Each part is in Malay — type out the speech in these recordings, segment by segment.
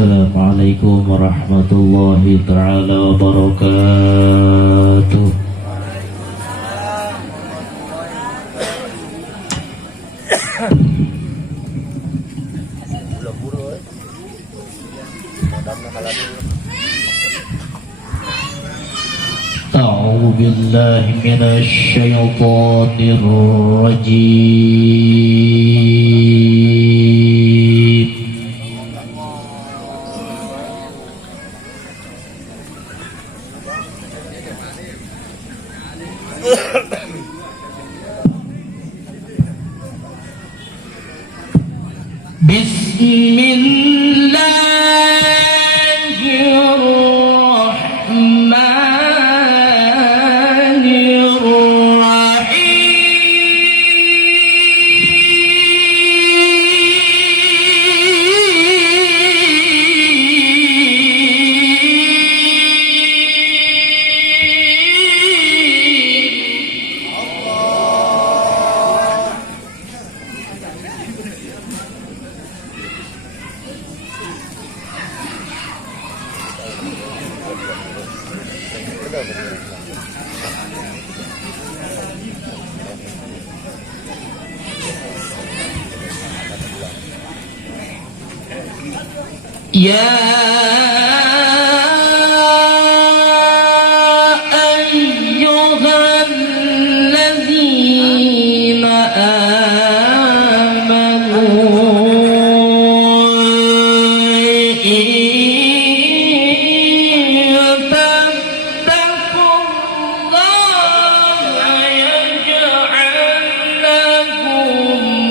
Assalamualaikum warahmatullahi ta'ala wabarakatuh. A'udzu billahi minasy syaithanir rajim. Ya ayyuhalladzina amanu ittaqullaha yaj'al lakum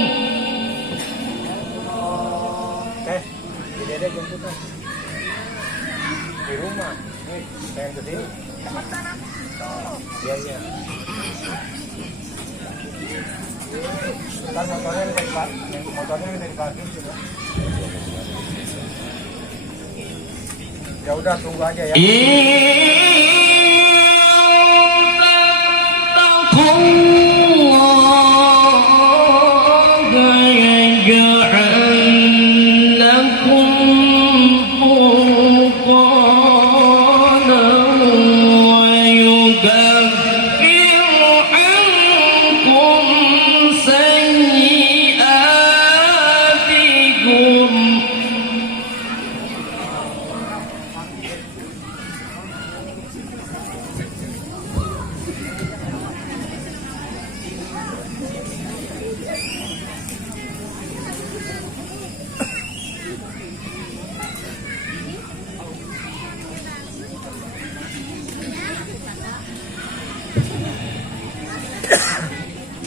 di rumah nih pengen ke sini iya kan motornya dari parkir juga ya udah tunggu aja ya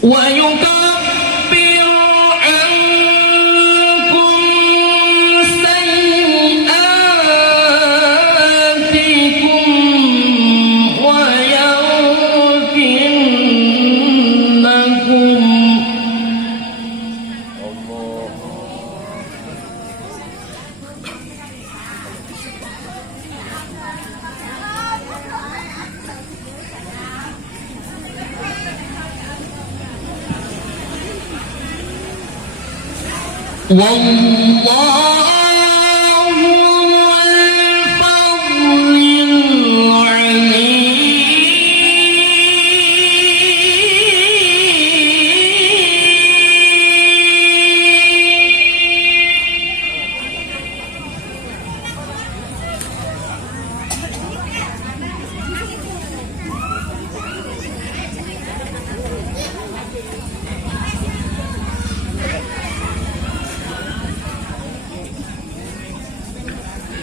wa yukaffiru ankum sayyi'atikum wa yaghfir lakum. Wallahu al-fadlil alim.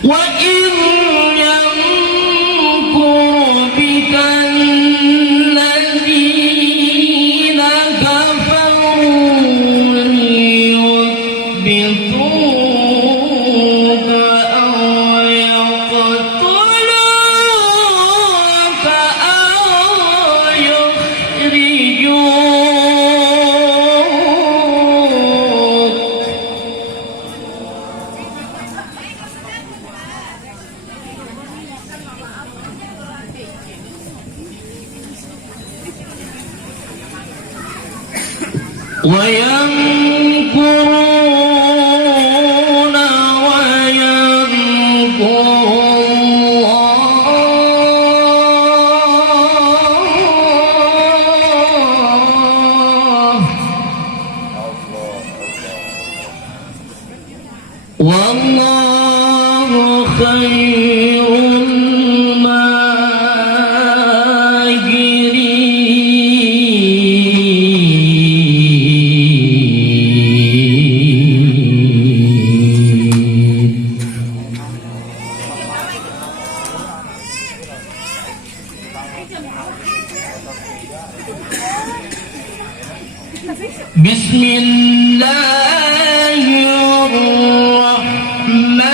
وَإِذْ يَمْكُرُ بِكَ الَّذِينَ كَفَرُوا لِيُثْبِتُوكَ أَوْ يَقْتُلُوكَ أَوْ يُخْرِجُوكَ. ويمكرون ويمكر والله خير بسم الله الرحمن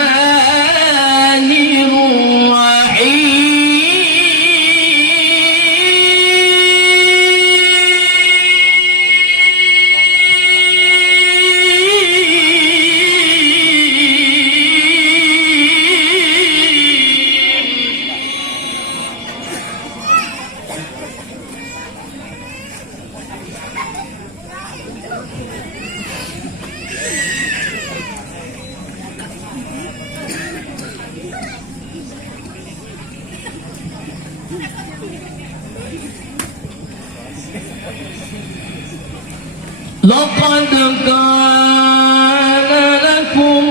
لقد كان لكم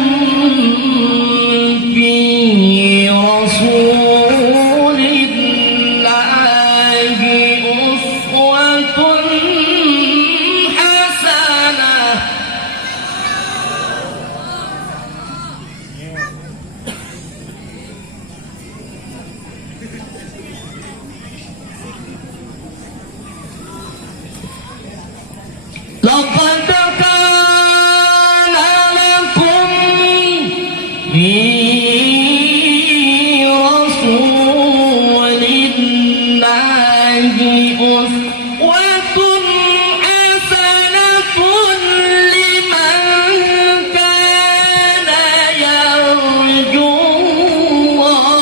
في رسول الله أسوة حسنة لقد كان لكم في رسول الله أسوة حسنة لمن كان يرجو الله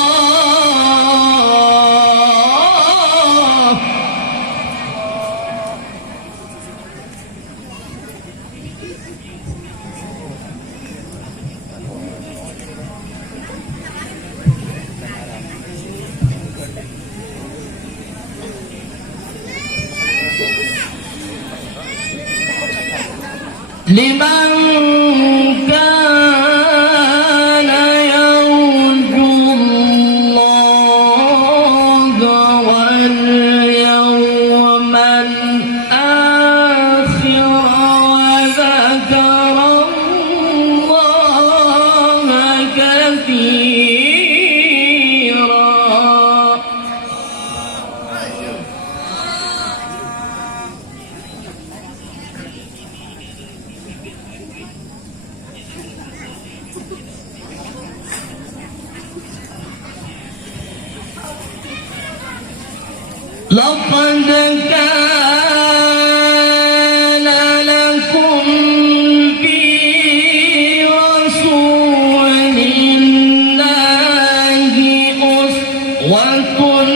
لمن كان يرجو الله واليوم الآخر وذكر الله كثيرا لقد كان لكم في رسول الله أسوة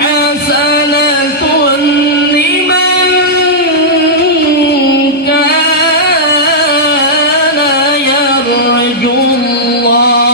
حسنة لمن كان يرجو الله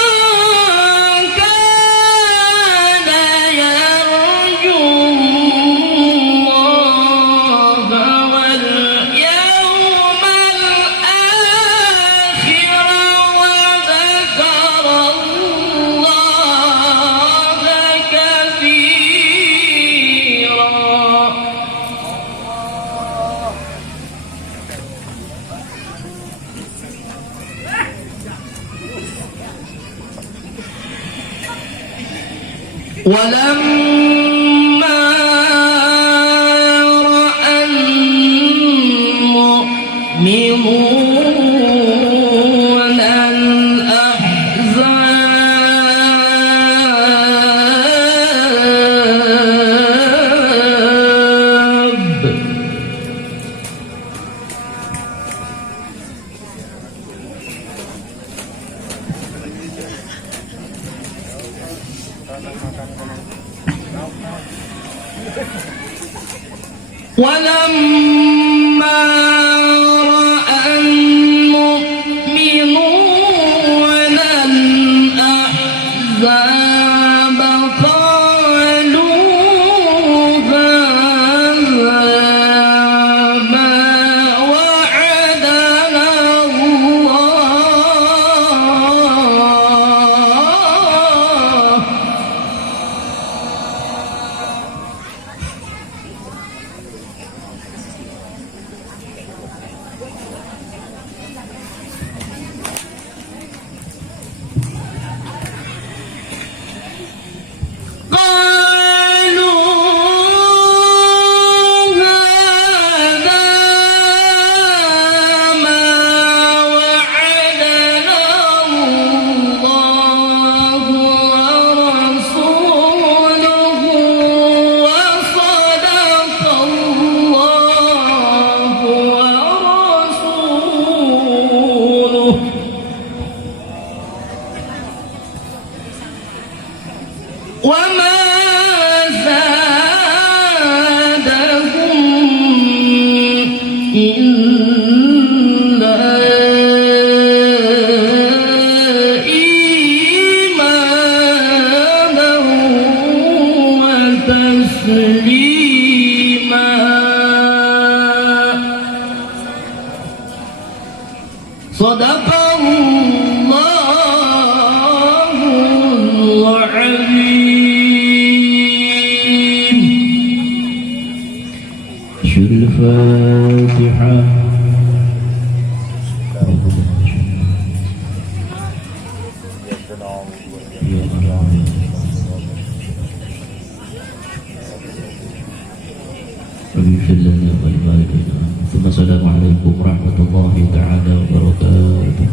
لمن كان يرجو الله واليوم الآخر وذكر الله كثيرا ولما رأى المؤمنون الأحزاب ولما رأى المؤمنون الأحزاب قالوا هذا ما وعدنا الله وما زادهم إلا إيمانا وتسليما صدق الله العظيم. شر الفاتحة. ثم السلام عليكم ورحمة الله تعالى وبركاته.